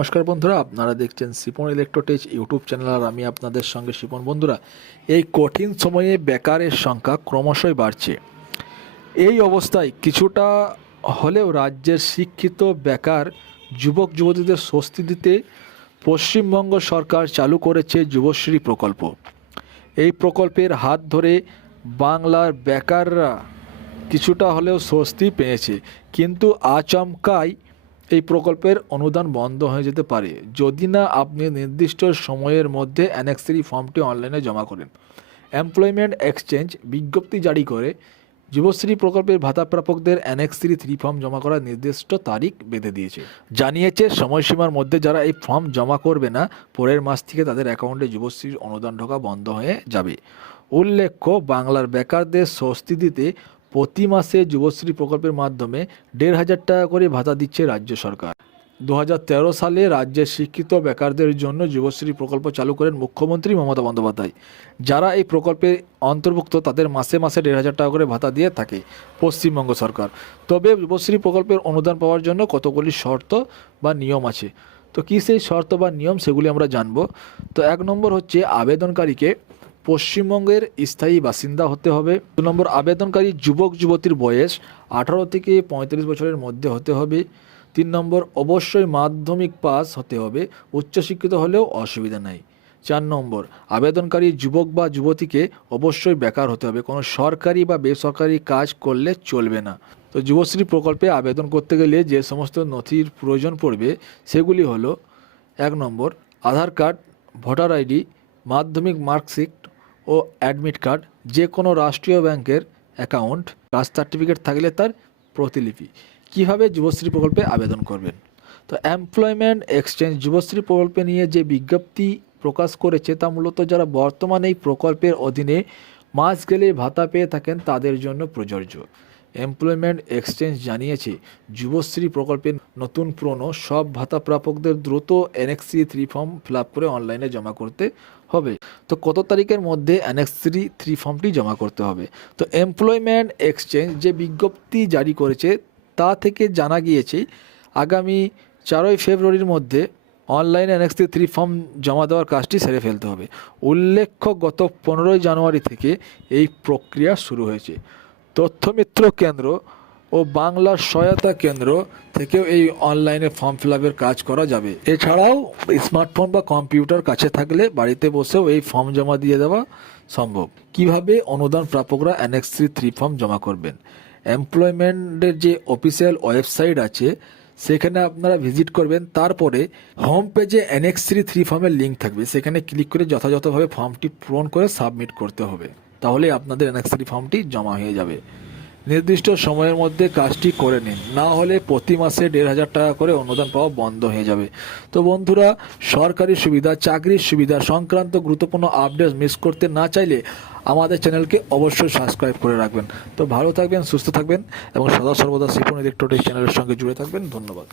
নমস্কার বন্ধুরা, আপনারা দেখছেন শিপন ইলেকট্রোটেক ইউটিউব চ্যানেল। আর আমি আপনাদের সঙ্গে শিপন। বন্ধুরা, এই কঠিন সময়ে বেকারের সংখ্যা ক্রমশই বাড়ছে। এই অবস্থায় কিছুটা হলেও রাজ্যের শিক্ষিত বেকার যুবক যুবতীদের স্বস্তি দিতে পশ্চিমবঙ্গ সরকার চালু করেছে যুবশ্রী প্রকল্প। এই প্রকল্পের হাত ধরে বাংলার বেকাররা কিছুটা হলেও স্বস্তি পেয়েছে, কিন্তু আচমকাই এই প্রকল্পের অনুদান বন্ধ হয়ে যেতে পারে যদি না আপনি নির্দিষ্ট সময়ের মধ্যে অ্যানেক্স 3 ফর্মটি অনলাইনে জমা করেন। এমপ্লয়মেন্ট এক্সচেঞ্জ বিজ্ঞপ্তি জারি করে যুবশ্রী প্রকল্পের ভাতাপ্রাপকদের অ্যানেক্স 3 ফর্ম জমা করার নির্দিষ্ট তারিখ বেঁধে দিয়েছে। জানিয়েছে সময়সীমার মধ্যে যারা এই ফর্ম জমা করবে না, পরের মাস থেকে তাদের অ্যাকাউন্টে যুবশ্রীর অনুদান ঢোকা বন্ধ হয়ে যাবে। উল্লেখ্য, বাংলার বেকারদের স্বস্তি দিতে প্রতি মাসে যুবশ্রী প্রকল্পের মাধ্যমে 1,500 টাকা করে ভাতা দিচ্ছে রাজ্য সরকার। 2013 সালে রাজ্যের শিক্ষিত বেকারদের জন্য যুবশ্রী প্রকল্প চালু করেন মুখ্যমন্ত্রী মমতা বন্দ্যোপাধ্যায়। যারা এই প্রকল্পে অন্তর্ভুক্ত তাদের মাসে মাসে 1,500 টাকা করে ভাতা দিয়ে থাকে পশ্চিমবঙ্গ সরকার। তবে যুবশ্রী প্রকল্পের অনুদান পাওয়ার জন্য কতগুলি শর্ত বা নিয়ম আছে। তো কী সেই শর্ত বা নিয়ম, সেগুলি আমরা জানবো। তো 1 নম্বর হচ্ছে, আবেদনকারীকে পশ্চিমবঙ্গের স্থায়ী বাসিন্দা হতে হবে। 2 নম্বর, আবেদনকারী যুবক যুবতীর বয়স 18 থেকে 35 বছরের মধ্যে হতে হবে। 3 নম্বর, অবশ্যই মাধ্যমিক পাস হতে হবে, উচ্চশিক্ষিত হলেও অসুবিধা নাই। 4 নম্বর, আবেদনকারী যুবক বা যুবতীকে অবশ্যই বেকার হতে হবে, কোনো সরকারি বা বেসরকারি কাজ করলে চলবে না। তো যুবশ্রী প্রকল্পে আবেদন করতে গেলে যে সমস্ত নথির প্রয়োজন পড়বে সেগুলি হলো: 1 নম্বর, আধার কার্ড, ভোটার আইডি, মাধ্যমিক মার্কশিট ও অ্যাডমিট কার্ড, যে কোনো রাষ্ট্রীয় ব্যাংকের অ্যাকাউন্ট, কাস্ট সার্টিফিকেট থাকলে তার প্রতিলিপি। কিভাবে যুবশ্রী প্রকল্পে আবেদন করবেন? তো এমপ্লয়মেন্ট এক্সচেঞ্জ যুবশ্রী প্রকল্পে নিয়ে যে বিজ্ঞপ্তি প্রকাশ করেছে তা মূলত যারা বর্তমানে এই প্রকল্পের অধীনে মাস গেলে ভাতা পেয়ে থাকেন তাদের জন্য প্রযোজ্য। এমপ্লয়মেন্ট এক্সচেঞ্জ জানিয়েছে, যুবশ্রী প্রকল্পের নতুন পুরনো সব ভাতা প্রাপকদের দ্রুত অ্যানেক্স 3 ফর্ম ফিল আপ করে অনলাইনে জমা করতে হবে। তো কত তারিখের মধ্যে অ্যানেক্স 3 ফর্মটি জমা করতে হবে? তো এমপ্লয়মেন্ট এক্সচেঞ্জ যে বিজ্ঞপ্তি জারি করেছে তা থেকে জানা গিয়েছে আগামী 4ই ফেব্রুয়ারির মধ্যে অনলাইনে অ্যানেক্স 3 ফর্ম জমা দেওয়ার কাজটি সেরে ফেলতে হবে। উল্লেখ্য, গত 15ই জানুয়ারি থেকে এই প্রক্রিয়া শুরু হয়েছে। তথ্যমিত্র কেন্দ্র ও বাংলার সহায়তা কেন্দ্র থেকেও এই অনলাইনে ফর্ম ফিল আপের কাজ করা যাবে। এছাড়াও স্মার্টফোন বা কম্পিউটার কাছে থাকলে বাড়িতে বসেও এই ফর্ম জমা দিয়ে দেওয়া সম্ভব। কিভাবে অনুদান প্রাপকরা অ্যানেক্স 3 ফর্ম জমা করবেন? এমপ্লয়মেন্টের যে অফিসিয়াল ওয়েবসাইট আছে সেখানে আপনারা ভিজিট করবেন, তারপরে হোম পেজে অ্যানেক্স 3 ফর্মের লিঙ্ক থাকবে, সেখানে ক্লিক করে যথাযথভাবে ফর্মটি পূরণ করে সাবমিট করতে হবে। তাহলে আপনাদের অ্যানেক্স 3 ফর্মটি জমা হয়ে যাবে। নির্দিষ্ট সময়ের মধ্যে কাজটি করে নিন, না হলে প্রতি মাসে 1,500 টাকা করে অনুদান পাওয়া বন্ধ হয়ে যাবে। তো বন্ধুরা, সরকারি সুবিধা, চাকরির সুবিধা সংক্রান্ত গুরুত্বপূর্ণ আপডেট মিস করতে না চাইলে আমাদের চ্যানেলকে অবশ্যই সাবস্ক্রাইব করে রাখবেন। তো ভালো থাকবেন, সুস্থ থাকবেন এবং সদা সর্বদা শিপন ইলেকট্রোটেক চ্যানেলের সঙ্গে জুড়ে থাকবেন। ধন্যবাদ।